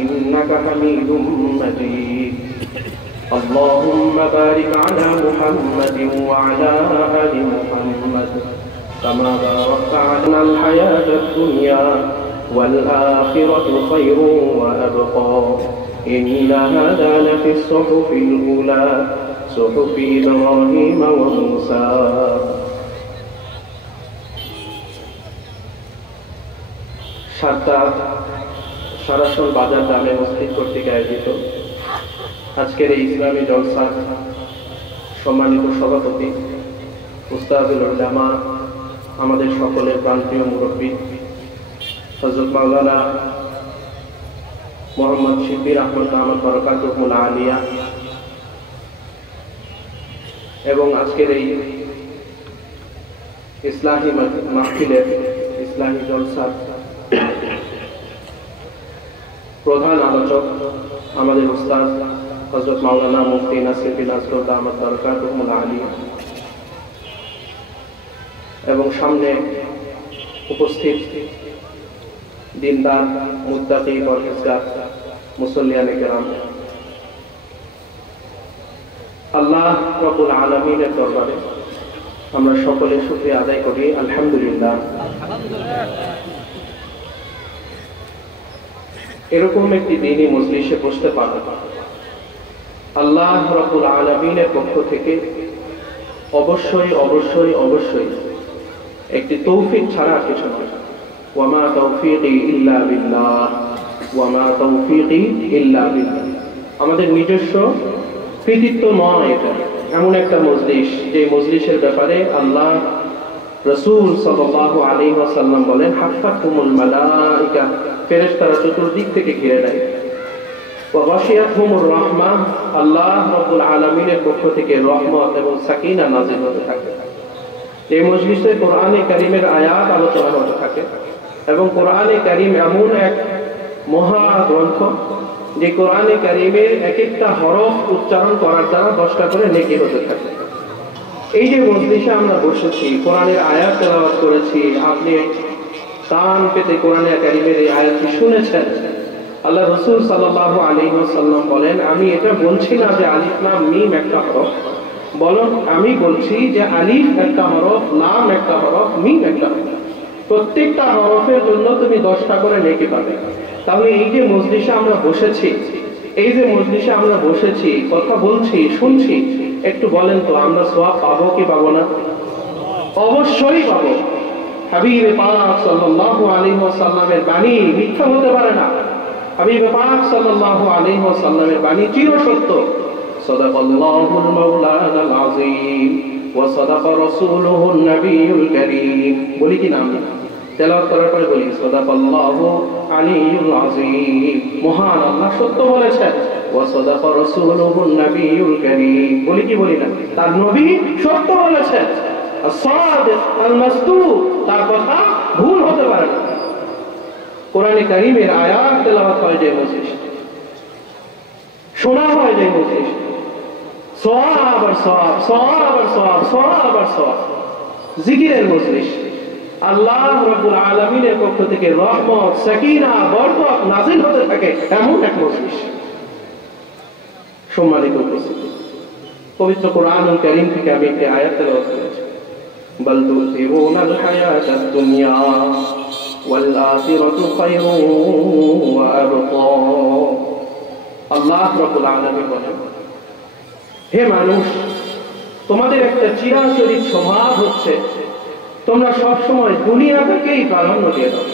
إنك حميد مجيد اللهم بارك على محمد وعلى آل محمد كما باركت على الحياة الدنيا والآخرة خير وأبقى إن هذا لفي الصحف الأولى صحف إبراهيم وموسى সারাসন বাজার দামে মসজিদ কর্তৃক আয়োজিত আজকের এই ইসলামী জলসার সম্মানিত সভাপতি উস্তাদুল উলামা, আমাদের সকলের প্রাণপ্রিয় মুরব্বী হযরত মাওলানা মোহাম্মদ শিব্বির আহমদ আহমদ বরকাতুহুল আলিয়া এবং আজকের এই ইসলামী মাহফিলের ইসলামী জলসার প্রধান আলোচক আমাদের উস্তাদ হযরত মাওলানা মুফতি নাসির বিন আসগর আহমদ বরকাতুহুল আলিয়া এবং সামনে উপস্থিত দিনদার মুত্তাকি পরহেজগার মুসল্লিয়ানে কেরাম, আল্লাহ রাব্বুল আলামিনের দরবারে আমরা সকলে শুকরিয়া আদায় করি আলহামদুলিল্লাহ। এরকম একটি দিনী মজলিসে বসতে পারা আল্লাহ রাব্বুল আলামিনের পক্ষ থেকে অবশ্যই অবশ্যই অবশ্যই একটি তৌফিক ছাড়া কিছু নয়। ওয়ামা তাওফীকি ইল্লা বিল্লাহ, ওয়ামা তাওফীকি ইল্লা বিল্লাহ। আমাদের নিজস্ব কৃতিত্ব নয়, এটা এমন একটা মজলিস যে মজলিসের ব্যাপারে আল্লাহ রাসূল সাল্লাল্লাহু আলাইহি ওয়াসাল্লাম বলেন হাফাতুহুমুল মালায়েকা, ফেরেশতারা চতুর্দিক থেকে ঘিরে নেয়। ওয়া গাশিয়াতুহুমুর রাহমাহ, আল্লাহ রাব্বুল আলামিনের পক্ষ থেকে রহমত এবং সাকিনা নাযিল হতে থাকে। এই মজলিসে কোরআনে কারীমের আয়াত আলোচনা হতে থাকে এবং কোরআনে কারীম এমন এক মহা গ্রন্থ যে কোরআনে কারীমের এক একটা হরফ উচ্চারণ করার দ্বারা 10টা করে নেকি হতে থাকে। এই যে মজলিসে আমরা বসেছি, কোরআনের আয়াত তেলাওয়াত করেছি, আপনি কান পেতে কোরআনে কারীমের এই আয়াতটি শুনেছেন। আল্লাহ রাসূল সাল্লাল্লাহু আলাইহি ওয়াসাল্লাম বলেন, আমি এটা বলছি না যে আলিফ লাম মিম একটা হরফ, বলুন আমি বলছি যে আলিফ একটা হরফ, লাম একটা হরফ, মিম একটা হরফ, প্রত্যেকটা হরফের জন্য তুমি 10টা করে নেকি পাবে। তাহলে এই যে মজলিসে আমরা বসেছি, এই যে মজলিসে আমরা বসেছি, কথা বলছি, শুনছি, একটু বলেন তো আমরা সওয়াব পাবো কি পাবো না? অবশ্যই পাবো। হাবিব পাক সাল্লাল্লাহু আলাইহি ওয়াসাল্লামের বাণী মিথ্যা হতে পারে না। হাবিব পাক সাল্লাল্লাহু আলাইহি ওয়াসাল্লামের বাণী চিরসত্য। সাদাকাল্লাহুল মাওলানাল আযীম ওয়া সাদাকা রাসূলুহুন নবিয়্যুল কারীম। বলি কি না আমরা তেলাওয়াত করার পরে বলি সাদাকাল্লাহু আলিয়্যুল আযীম, মহান আল্লাহ সত্য বলেছেন। ওয়া সাদাকা রাসূলুহুন নবিয়্যুল কারীম, বলি কি বলি না তার নবী সত্য বলেছেন। as-সাদিক আল-মাসদুক, তার কথা ভুল হতে পারে না। কোরআনে কারীমের আয়াত তেলাওয়াত হয় যে মজলিসে, শোনা হয় যে মজলিসে, সওয়াব আর সওয়াব, সওয়াব আর সওয়াব, সওয়াব আর সওয়াব। জিকিরের মজলিস, আল্লাহ রাব্বুল আলামিনের পক্ষ থেকে রহমত, সাকিনা, বরকত নাযিল হতে থাকে এমন এক মজলিস। সম্মানিত উপস্থিতি, পবিত্র কোরআনুল কারীম থেকে আমি একটি আয়াত তেলাওয়াত করেছি। বাল তুসিরুনাল হায়াতাদ দুনিয়া ওয়াল আখিরাতু খায়রুন ওয়া আবকা। আল্লাহ রাব্বুল আলামিন বলেন, হে মানুষ, তোমাদের একটা চিরাচরিত স্বভাব হচ্ছে তোমরা সব সময় দুনিয়াটাকেই প্রাধান্য দিয়ে দাও,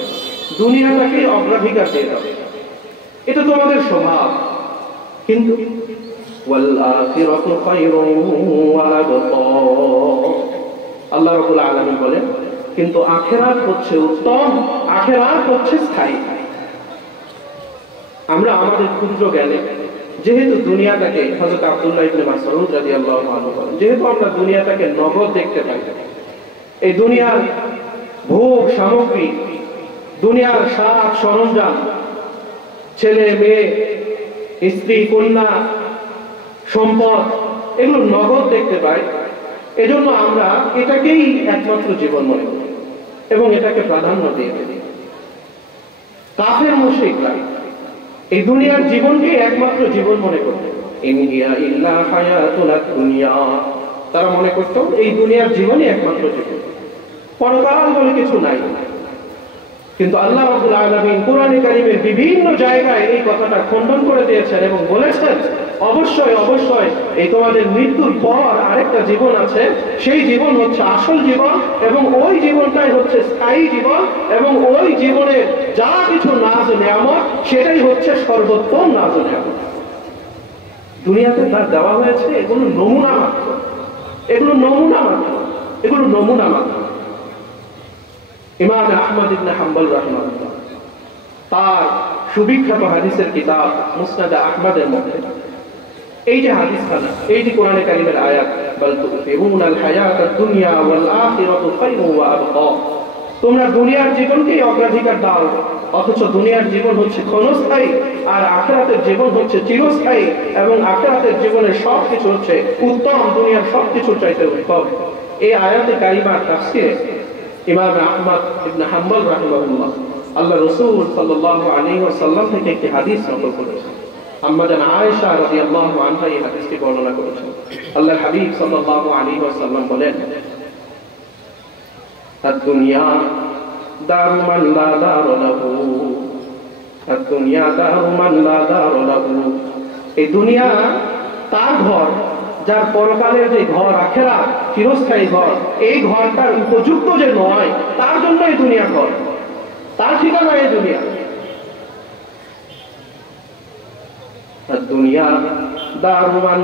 দুনিয়াটাকেই অগ্রাধিকার দিয়ে দাও, এটা তোমাদের স্বভাব। কিন্তু ওয়াল আখিরাতু খায়রুন ওয়া আবকা, আল্লাহ রাব্বুল আলামিন বলেন কিন্তু আখিরাত হচ্ছে উত্তম, আখিরাত হচ্ছে স্থায়ী। আমরা আমাদের ক্ষুদ্র জ্ঞানে যেহেতু দুনিয়াটাকে, হযরত আব্দুল্লাহ ইবনে মাসউদ রাদিয়াল্লাহু আনহু বলেন, যেহেতু আমরা দুনিয়াটাকে নগদ দেখতে পাই, এই দুনিয়ার ভোগ সামগ্রী, দুনিয়ার সাজ সরঞ্জাম, ছেলে মেয়ে, স্ত্রী কন্যা, সম্পদ, এগুলো নগদ দেখতে পাই, এজন্য আমরা এটাকেই একমাত্র জীবন মনে করি এবং এটাকে প্রাধান্য দিয়ে দিই। কাফের মুশরিকরা এই দুনিয়ার জীবনকে একমাত্র জীবন মনে করত। ইন হিয়া ইল্লা হায়াতুনা দুনিয়া, তারা মনে করত এই দুনিয়ার জীবনই একমাত্র জীবন, পরকাল বলে কিছু নাই। কিন্তু আল্লাহ রাব্বুল আলামিন কোরআনে কারীমের বিভিন্ন জায়গায় এই কথাটা খণ্ডন করে দিয়েছেন এবং বলেছেন অবশ্যই অবশ্যই এই তোমাদের মৃত্যুর পর আরেকটা জীবন আছে, সেই জীবন হচ্ছে আসল জীবন এবং ওই জীবনটাই হচ্ছে স্থায়ী জীবন এবং ওই জীবনের যা কিছু নাজ নেয়ামত সেটাই হচ্ছে সর্বোত্তম নাজ নেয়ামত। দুনিয়াতে তার দেওয়া হয়েছে এগুলো নমুনা মাত্র, এগুলো নমুনা মাত্র, এগুলো নমুনা মাত্র। ইমাম আহমদ ইবনে হাম্বল রাহিমাহুল্লাহ তার সুবিখ্যাত হাদিসের কিতাব মুসনাদ আহমদের মধ্যে এই যে হাদিসখানা, এই যে কোরআনে কারীমের আয়াত, বাল তুসিরুনাল হায়াতাদ দুনিয়া ওয়াল আখিরাতু খায়রুন ওয়া আবকা, তোমরা দুনিয়ার জীবনকেই অগ্রাধিকার দাও, অথচ দুনিয়ার জীবন হচ্ছে ক্ষণস্থায়ী আর আখিরাতের জীবন হচ্ছে চিরস্থায়ী, এবং আখিরাতের জীবনের সবকিছু হচ্ছে উত্তম, দুনিয়ার সবকিছুর চাইতে উত্তম। এই আয়াতে কারিমার তাফসীরে ইমাম আহমদ ইবনে হাম্বল রাহিমাহুল্লাহ আল্লাহ রাসূল সাল্লাল্লাহু আলাইহি ওয়াসাল্লাম থেকে একটি হাদিস নকল করেছেন। আম্মা জান আয়েশা রাদিয়াল্লাহু আনহা এই হাদিসটি বর্ণনা করেছেন। আল্লাহর হাবিব সাল্লাল্লাহু আলাইহি ওয়াসাল্লাম বলেন, আদ-দুনিয়া দারু মান লা দারা লাহু, আদ-দুনিয়া দারু মান লা দারা লাহু, এই দুনিয়া তার ঘর যার পরকালের যে ঘর আখিরাত চিরস্থায়ী ঘর, এই ঘরটার উপযুক্ত যে নয় তার জন্য এই দুনিয়া ঘর, তার ঠিকানা এই দুনিয়া। দুনিয়া দারু মান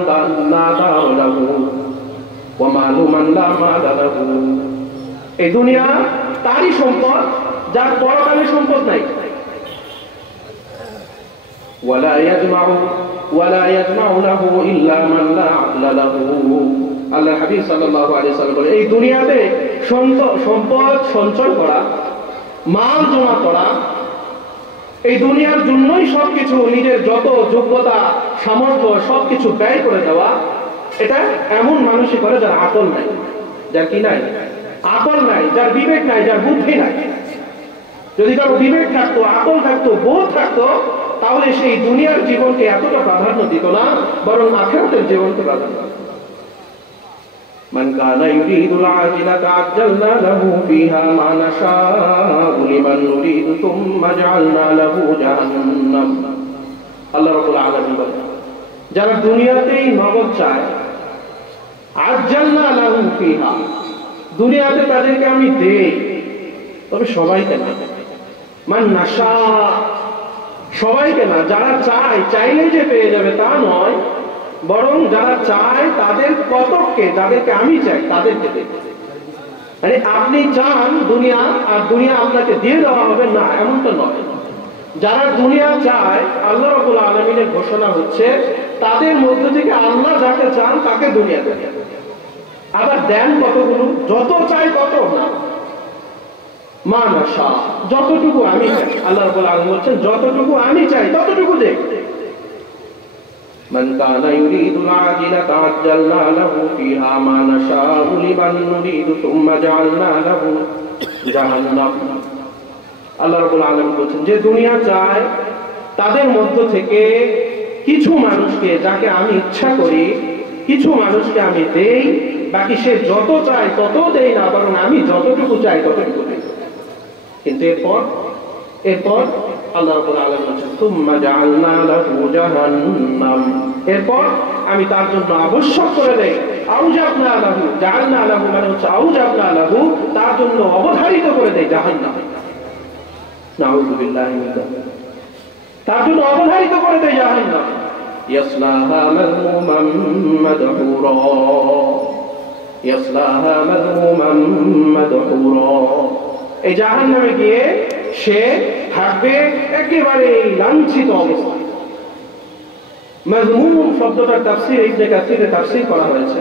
লা দারা লাহু ওয়া মালু মান লা মালা লাহু, এই দুনিয়া তারই সম্পদ যার পরকালের সম্পদ নাই। ওয়ালা ইয়াজমাউ লাহু ইল্লা মান লা আকলা লাহু, আল্লাহর হাবিব সাল্লাল্লাহু আলাইহি ওয়াসাল্লাম বলেন, এই দুনিয়াতে সম্পদ সঞ্চয় করা, মাল জমা করা, এই দুনিয়ার জন্যই সবকিছু, নিজের যত যোগ্যতা সামর্থ্য সবকিছু ব্যয় করে দেওয়া, এটা এমন মানুষই করে যার আকল নাই, যার কি নাই, আকল নাই, যার বিবেক নাই, যার বুদ্ধি নাই। যদি কারো বিবেক থাকতো, আকল থাকতো, বোধ থাকতো, তাহলে সেই দুনিয়ার জীবনকে এতটা প্রাধান্য দিত না, বরং আখিরাতের জীবনকে প্রাধান্য দিত। মান কানা ইউরিদুল আজিলাতা আজ্জালনা লাহু ফিহা মা নাশাউ লিমান নুরিদু সুম্মা জাআলনা লাহু জাহান্নাম। আল্লাহ রাব্বুল আলামিন বলেন, যারা দুনিয়াতেই নগদ চায়, আজ্জালনা লাহু ফিহা, দুনিয়াতে তাদেরকে আমি দেই, তবে সবাইকে না, মান নাশা, সবাইকে না, যারা চায় চাইলেই যে পেয়ে যাবে তা নয়, বরং যারা চায় তাদের কতককে, যাদেরকে আমি চাই তাদেরকে দেই। মানে আপনি চান দুনিয়া আর দুনিয়া আপনাকে দিয়ে দেওয়া হবে না, এমন তো নয়। যারা দুনিয়া চায়, আল্লাহ রাব্বুল আলামিনের ঘোষণা হচ্ছে তাদের মধ্য থেকে আল্লাহ যাকে চান তাকে দুনিয়া দেন। আবার দেন কতগুলো, যত চাই তত না, মা নাশা, যতটুকু আমি চাই। আল্লাহ রাব্বুল আলামিন বলছেন যতটুকু আমি চাই ততটুকু দেই। মান কানা ইউরিদুল আজিলাতা আজ্জালনা লাহু ফিহা মা নাশাউ লিমান নুরিদু সুম্মা জাআলনা লাহু জাহান্নাম। আল্লাহ রাব্বুল আলামিন বলছেন যে দুনিয়া চায় তাদের মধ্য থেকে কিছু মানুষকে, যাকে আমি ইচ্ছা করি, কিছু মানুষকে আমি দেই, বাকি সে যত চায় তত দেই না, বরং আমি যতটুকু চাই ততটুকু দেই। কিন্তু এরপর আল্লাহ রাব্বুল আলামিন বলেন সুম্মা জাআলনা লাহু জাহান্নাম, এরপর আমি তার জন্য আবশ্যক করে দেই, আউজাবনা লাহু, জাআলনা লাহু মানে হচ্ছে আউজাবনা লাহু, তার জন্য অবধারিত করে দেই জাহান্নাম। নাউযু বিল্লাহি মিন যালিক, তার জন্য অবধারিত করে দেই জাহান্নাম। ইয়াসলাহা মাযমুমান মাদহুরা, ইয়াসলাহা মাযমুমান মাদহুরা, এই জাহান্নামে গিয়ে সে থাকবে একেবারে লাঞ্ছিত অবস্থায়। মাযমুম শব্দটার তাফসীর ইবনে কাসীরে তাফসীর করা হয়েছে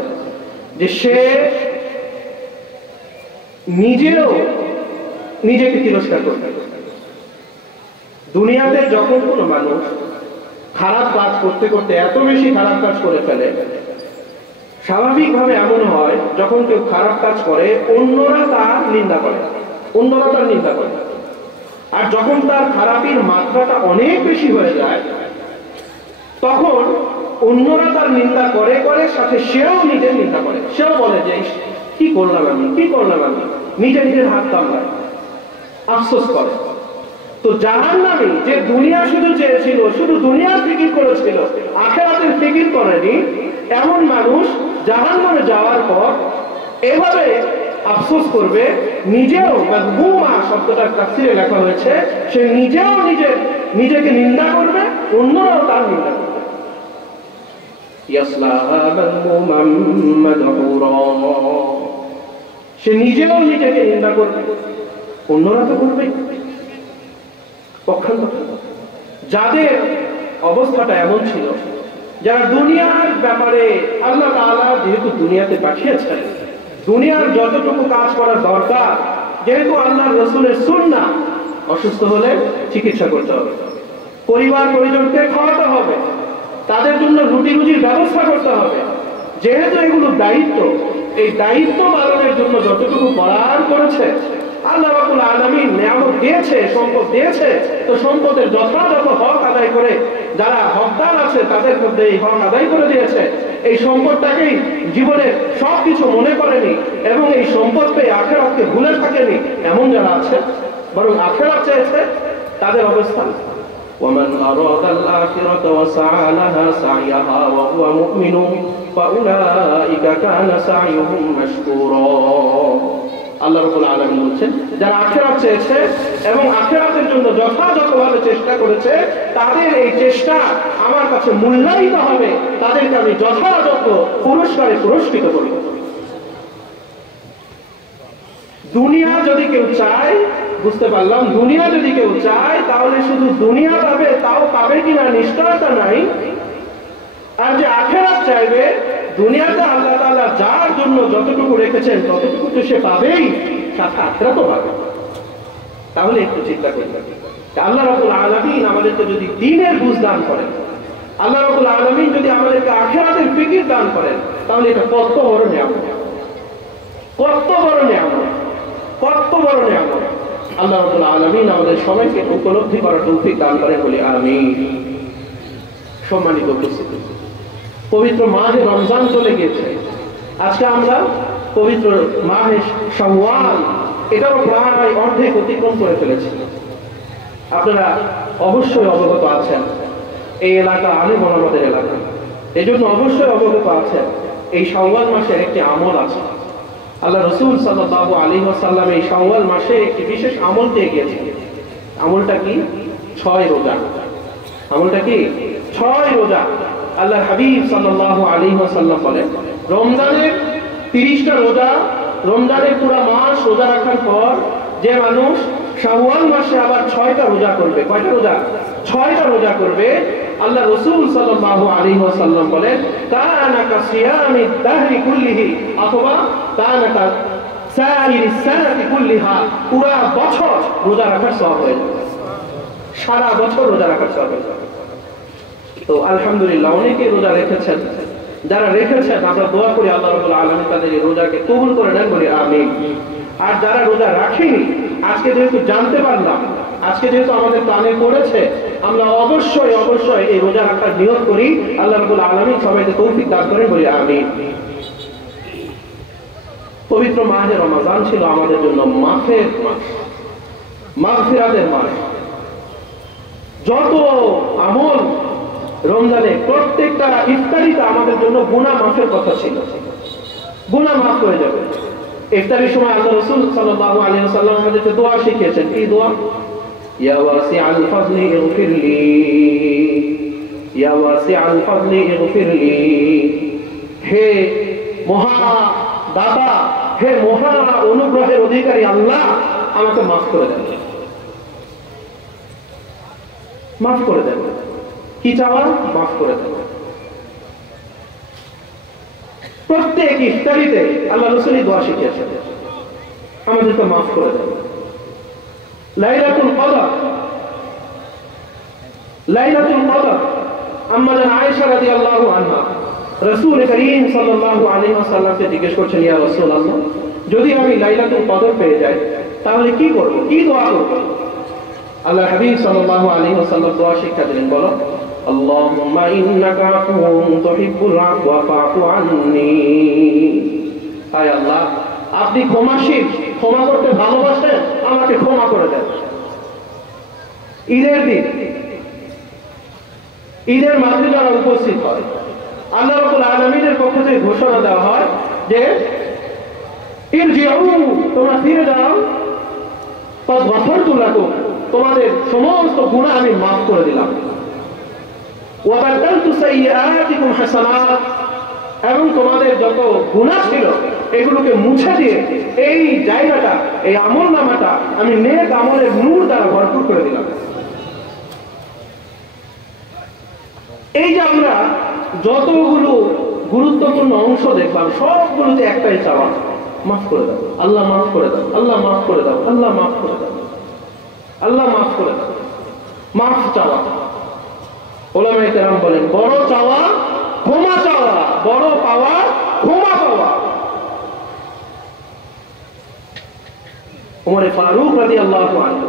যে সে নিজেও নিজেকে তিরস্কার করবে। দুনিয়াতে যখন কোনো মানুষ খারাপ কাজ করতে করতে এত বেশি খারাপ কাজ করে ফেলে, স্বাভাবিকভাবে এমন হয় যখন কেউ খারাপ কাজ করে অন্যরা তার নিন্দা করে, অন্যরা তার নিন্দা করে। আর যখন তার খারাপির মাত্রাটা অনেক বেশি হয়ে যায়, তখন অন্যরা তার নিন্দা করে করে, সাথে সেও নিজের নিন্দা করে। সেও বলে যে কি করলাম আমি, কি করলাম আমি, নিজে নিজের হাত কামড়ায়, আফসোস করে। তো জাহান্নামী যে দুনিয়া শুধু চেয়েছিল, শুধু দুনিয়ার ফিকির করেছিল, আখিরাতের ফিকির করেনি, এমন মানুষ জাহান্নামে যাওয়ার পর এভাবে আফসোস করবে, নিজেও, গুমা শব্দটার তাফসীরে লেখা হয়েছে, সে নিজেও নিজেকে নিন্দা করবে, অন্যরাও তার নিন্দা করবে। সে নিজেও নিজেকে নিন্দা করবে, অন্যরা তো করবে। পক্ষান্তরে যাদের অবস্থাটা এমন ছিল, যারা দুনিয়ার ব্যাপারে আল্লাহ তাআলা যেহেতু দুনিয়াতে পাঠিয়েছেন, দুনিয়ার যতটুকু কাজ করার দরকার, যেহেতু আল্লাহর রাসূলের সুন্নাহ, অসুস্থ হলে চিকিৎসা করতে হবে, পরিবার পরিজনকে খাওয়াতে হবে, তাদের জন্য রুটি রুজির ব্যবস্থা করতে হবে, যেহেতু এগুলো দায়িত্ব, এই দায়িত্ব পালনের জন্য যতটুকু করার করেছে আল্লাহ রাব্বুল আলামিন, নিয়ামত দিয়েছে, সম্পদ দিয়েছে, তো সম্পদের যথাযথ হক আদায় করে, যারা হকদার আছে তাদের মধ্যে এই হক আদায় করে দিয়েছে। এই সম্পদটাকেই জীবনে সবকিছু মনে করেনি এবং এই সম্পদ পেয়ে আখিরাতকে ভুলে থাকেনি, এমন যারা আছে, বরং আখিরাত চেয়েছে, তাদের অবস্থান ومن أراد الآخرة وسعى لها سعيها وهو مؤمن فأولئك كان سعيهم مشكورا। আল্লাহ রাব্বুল আলামিন বলছেন, যারা আখিরাত চেয়েছে এবং আখিরাতের জন্য যথাযথভাবে চেষ্টা করেছে, তাদের এই চেষ্টা আমার কাছে মূল্যায়িত হবে, তাদেরকে আমি যথাযথ পুরস্কারে পুরস্কৃত করব। দুনিয়া যদি কেউ চায়, বুঝতে পারলাম, দুনিয়া যদি কেউ চায় তাহলে শুধু দুনিয়া পাবে, তাও পাবে কিনা নিশ্চয়তা নাই। আর যে আখিরাত চাইবে, দুনিয়াতে আল্লাহ তাআলা যার জন্য যতটুকু রেখেছেন ততটুকু তো সে পাবেই, সাথে আখিরাতও পাবে। তাহলে একটু চিন্তা করবেন, আল্লাহ রাব্বুল আলামিন আমাদেরকে যদি দ্বীনের বুঝ দান করেন, আল্লাহ রাব্বুল আলামিন যদি আমাদেরকে আখিরাতের ফিকির দান করেন, তাহলে এটা কত বড় নিয়ামত, কত বড় নিয়ামত, কত বড় নিয়ামত। আল্লাহ রাব্বুল আলামিন আমাদের সবাইকে উপলব্ধি করার তৌফিক দান করেন বলি আমিন। সম্মানিত উপস্থিতি, পবিত্র মাহে রমজান চলে গিয়েছে, আজকে আমরা পবিত্র মাহে শাওয়াল, এটাও প্রায় অর্ধেক অতিক্রম করে ফেলেছি। আপনারা অবশ্যই অবগত আছেন, এই এলাকা আলেম ওলামাদের এলাকা, এই জন্য অবশ্যই অবগত আছেন এই শাওয়াল মাসের একটি আমল আছে। আল্লাহ রাসূল সাল্লাল্লাহু আলাইহি ওয়াসাল্লাম এই শাওয়াল মাসে একটি বিশেষ আমল দিয়ে গিয়েছেন। আমলটা কি? 6 রোজা। আমলটা কি? 6 রোজা। আল্লাহ হাবিব সাল্লাল্লাহু আলাইহি ওয়াসাল্লাম বলেন, রমজানের 30টা রোজা, রমজানের পুরো মাস রোজা রাখার পর যে মানুষ শাওয়াল মাসে আবার 6টা রোজা করবে, কয়টা রোজা? 6টা রোজা করবে, আল্লাহ রাসূল সাল্লাল্লাহু আলাইহি ওয়াসাল্লাম বলেন, কানা কাসিয়ামিদ দাহরি কুল্লিহি, অথবা কানা কাসাইরিস সানাতি কুল্লিহা, পুরো বছর রোজা রাখার সওয়াব হয়ে যাবে, সারা বছর রোজা রাখার সওয়াব হয়ে যাবে। তো আলহামদুলিল্লাহ অনেকে রোজা রেখেছেন, যারা রেখেছেন আমরা দোয়া করি আল্লাহ রাব্বুল আলামিন তাদের এই রোজাকে কবুল করে নেন বলি আমিন। আর যারা রোজা রাখেনি, আজকে যেহেতু জানতে পারলাম, আজকে যেহেতু আমাদের কানে পড়েছে, আমরা অবশ্যই অবশ্যই এই রোজা রাখার নিয়ত করি, আল্লাহ রাব্বুল আলামিন সবাইকে তৌফিক দান করেন বলি আমিন। পবিত্র মাহে রমজান ছিল আমাদের জন্য মাফের মাস, মাগফিরাতের মাস। যত আমল রমজানে, প্রত্যেকটা ইফতারিতে আমাদের জন্য গুনাহ মাফের কথা ছিল, গুনাহ মাফ হয়ে যাবে। ইফতারির সময় আল্লাহ রাসূল সাল্লাল্লাহু আলাইহি ওয়াসাল্লাম আমাদেরকে দোয়া শিখিয়েছেন। কি দোয়া? ইয়া ওয়াসিআল ফাযলি ইগফিরলি, ইয়া ওয়াসিআল ফাযলি ইগফিরলি, হে মহা দাতা, হে মহা অনুগ্রহের অধিকারী আল্লাহ, আমাকে মাফ করে দেন, মাফ করে দেন। কি চাওয়া? মাফ করে দেন। প্রত্যেক ইফতারিতে আল্লাহ রাসূল দোয়া শিখিয়েছেন, আমাদেরকে মাফ করে দেন। লাইলাতুল কদর, লাইলাতুল কদর, আম্মা জান আয়েশা রাদিয়াল্লাহু আনহা রাসূল করিম সাল্লাল্লাহু আলাইহি ওয়াসাল্লামকে জিজ্ঞেস করছেন, ইয়া রাসূলুল্লাহ, যদি আমি লাইলাতুল কদর পেয়ে যাই তাহলে কি করব, কি দোয়া করব? আল্লাহ হাবিব সাল্লাল্লাহু আলাইহি ওয়াসাল্লাম দোয়া শিক্ষা দিলেন, বলো আল্লাহুম্মা ইন্নাকা আফুউন তুহিব্বুল আফওয়া ফা'ফু আন্নী। হায় আল্লাহ, আপনি ক্ষমাশীল, ক্ষমা করতে ভালোবাসেন, আমাকে ক্ষমা করে দেন। ঈদের দিন, ঈদের মাঝে যারা উপস্থিত হয়, আল্লাহ রাব্বুল আলামিনের পক্ষ থেকে ঘোষণা দেওয়া হয় যে ইরজিউ, তোমরা ফিরে যাও, ফাদ গফারতু লাকুম, তোমাদের সমস্ত গুনাহ আমি মাফ করে দিলাম। ওয়া বাদদালতু সাইয়্যাতিকুম হাসানাত, এবং তোমাদের যত গুনাহ ছিল এগুলোকে মুছে দিয়ে এই জায়গাটা, এই আমলনামাটা আমি নেক আমলের নূর দ্বারা ভরপুর করে দিলাম। এই যে আমরা যতগুলো গুরুত্বপূর্ণ অংশ দেখলাম, সবগুলোতে একটাই চাওয়া, মাফ করে দাও আল্লাহ, মাফ করে দাও আল্লাহ, মাফ করে দাও আল্লাহ, মাফ করে দাও আল্লাহ, মাফ করে দাও। মাফ চাওয়া, ওলামায়ে কেরাম বলেন বড় চাওয়া ক্ষমা চাওয়া, বড় পাওয়া ক্ষমা পাওয়া। ওমর ফারুক রাদিয়াল্লাহু আনহু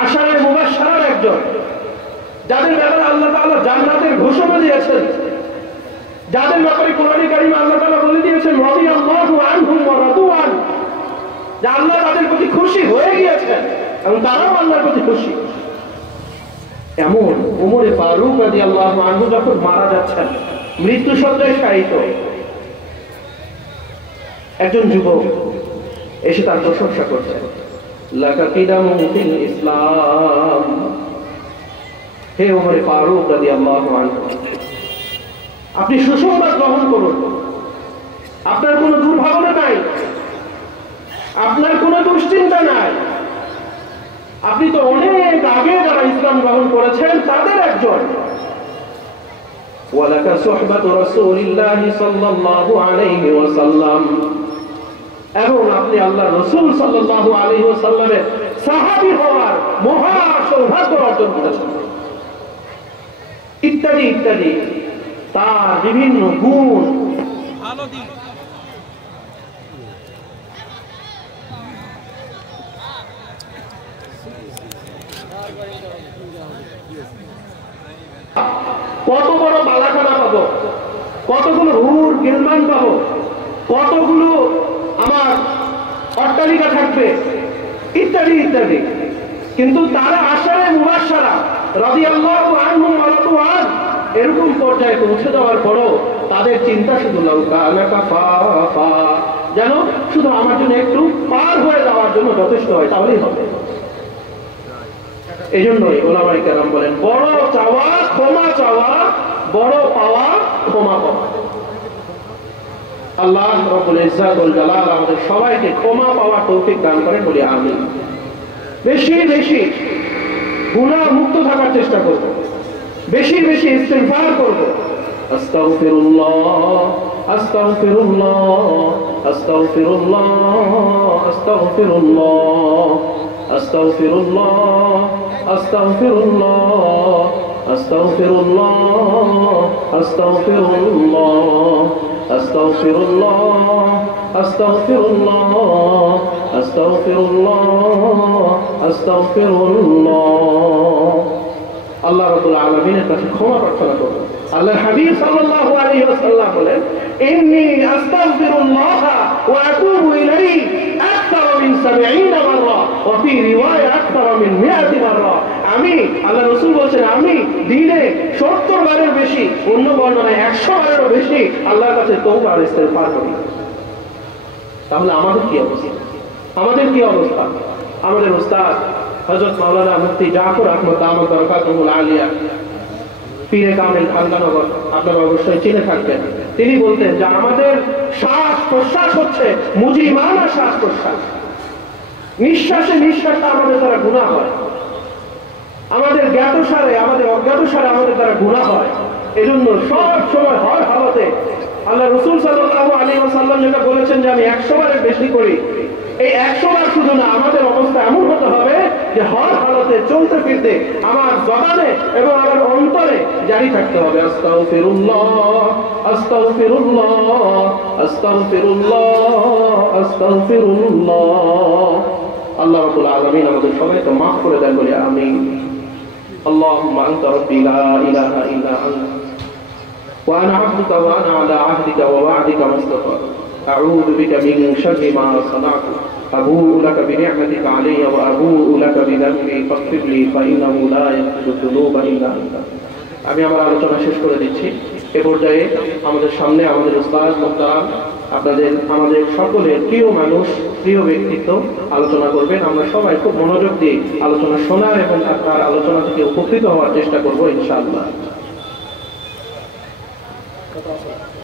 আশারে মুবাশশারার একজন, যাদের ব্যাপারে আল্লাহ তাআলা জান্নাতের ঘোষণা দিয়েছেন, যাদের ব্যাপারে কোরআনে কারিমে আল্লাহ তাআলা বলে দিয়েছেন রাদিয়াল্লাহু আনহুম ওয়া রাদু আন, যে আল্লাহ তাদের প্রতি খুশি হয়ে গিয়েছেন এবং তারাও আল্লাহর প্রতি খুশি। এমন ওমর ফারুক রাদিয়াল্লাহু আনহু যখন মারা যাচ্ছেন, মৃত্যু শয্যায় শায়িত, একজন যুবক এসে তার প্রশংসা করছেন, লাকা কিদামু ফিল ইসলাম। হে ওমর ফারুক রাদিয়াল্লাহু আনহু, আপনি সুসংবাদ গ্রহণ করুন, আপনার কোনো দুর্ভাবনা নাই, আপনার কোনো দুশ্চিন্তা নাই, আপনি তো অনেক আগে যারা ইসলাম গ্রহণ করেছেন তাদের একজন। ওয়ালাকা সুহবাতু রাসূলিল্লাহি সাল্লাল্লাহু আলাইহি ওয়াসাল্লাম, এবং আপনি আল্লাহ রাসূল সাল্লাল্লাহু আলাইহি ওয়াসাল্লামের সাহাবী হওয়ার মহা সৌভাগ্য অর্জন করেছেন, ইত্যাদি ইত্যাদি তার বিভিন্ন গুণ। কত বড় বালাখানা পাবো, কতগুলো হুর গিলমান পাবো, কতগুলো আমার অট্টালিকা থাকবে, ইত্যাদি ইত্যাদি। কিন্তু তারা আশারে মুবাশশারা রাদিয়াল্লাহু আনহুম ওয়া রাদু আন, এরকম পর্যায়ে পৌঁছে যাওয়ার পরও তাদের চিন্তা শুধু যেন শুধু আমার জন্য একটু পার হয়ে যাওয়ার জন্য যথেষ্ট হয়, তাহলেই হবে। এই জন্যই ওলামায়ে কেরাম বলেন বড় চাওয়া ক্ষমা চাওয়া, বড় পাওয়া ক্ষমা পাওয়া। আল্লাহ রাব্বুল ইজ্জাত ওয়াল জালাল আমাদের সবাইকে ক্ষমা পাওয়ার তৌফিক দান করেন, বলি আমিন। বেশি বেশি গুনাহ মুক্ত থাকার চেষ্টা করব, বেশি বেশি ইস্তিগফার করব। আস্তাগফিরুল্লাহ আস্তাগফিরুল্লাহ আস্তাগফিরুল্লাহ আস্তাগফিরুল্লাহ আস্তাগফিরুল্লাহ আস্তাগফিরুল্লাহ আস্তাগফিরুল্লাহ আস্তাগফিরুল্লাহ আস্তাগফিরুল্লাহ আস্তাগফিরুল্লাহ আস্তাগফিরুল্লাহ আস্তাগফিরুল্লাহ। আল্লাহ রাব্বুল আলামিনের কাছে ক্ষমা প্রার্থনা করব। আল্লাহর হাবিব সাল্লাল্লাহু আলাইহি ওয়াসাল্লাম বলেন ইন্নী আস্তাগফিরুল্লাহ ওয়া আতুবু ইলাইহি আকতার মিন 70 মাররা ওয়া ফি রিওয়ায়া আকতার মিন 100 মাররা। আমি আল্লাহ রাসূল বলেন আমি দিনে 70 বারের বেশি, অন্য বর্ণনায় 100 বারেরও বেশি আল্লাহর কাছে তওবা আর ইস্তিগফার করি। তাহলে আমাদের কি অবস্থা? আমাদের কি অবস্থা? আমাদের উস্তাদ হযরত মাওলানা মুফতি জাফর আহমদ দামাত বরকাতুহুল আলিয়া, পীরে কামেল খানদানগর, আপনারা অবশ্যই চিনে থাকবেন। তিনি বলতেন যে আমাদের শ্বাস প্রশ্বাস হচ্ছে মুজিমানা শ্বাস প্রশ্বাস, নিঃশ্বাসে নিঃশ্বাসে আমাদের দ্বারা গুনাহ হয়, আমাদের জ্ঞাতসারে আমাদের অজ্ঞাতসারে আমাদের দ্বারা গুনাহ হয়। এজন্য সব সময় হর হালতে আল্লাহ রাসূল সাল্লাল্লাহু আলাইহি ওয়াসাল্লাম যেটা বলেছেন যে আমি 100 বারের বেশি করি, এই 100 বার শুধু না, আমাদের অবস্থা এমন হতে হবে যে হর হালতে চলতে ফিরতে আমার জবানে এবং আমার অন্তরে জারি থাকতে হবে আস্তাগফিরুল্লাহ আস্তাগফিরুল্লাহ আস্তাগফিরুল্লাহ আস্তাগফিরুল্লাহ আল্লাহ রাব্বুল আলামিন আমাদের সবাইকে মাফ করে দেন বলে আমিন। আল্লাহুম্মা আনতা রাব্বি লা ইলাহা ইল্লা আনতা ওয়া আনা আবদুকা ওয়া আনা আলা আহদিকা ওয়া ওয়া'দিকা মাস্তাতা'তু আউযু বিকা মিন শাররি মা সানা'তু আবু'ু লাকা বিনি'মাতিকা আলাইয়া ওয়া আবু'ু লাকা বিযানবি ফাগফির লি ফাইন্নাহু লা ইয়াগফিরু যুনুবা ইল্লা আনতা। আমি আমার আলোচনা শেষ করে দিচ্ছি। এ পর্যায়ে আমাদের সামনে আমাদের উস্তাদ মুহতারাম আমাদের সকলের প্রিয় মানুষ, প্রিয় ব্যক্তিত্ব আলোচনা করবেন। আমরা সবাই খুব মনোযোগ দিয়ে আলোচনা শোনার এবং তার আলোচনা থেকে উপকৃত হওয়ার চেষ্টা করবো ইনশাআল্লাহ।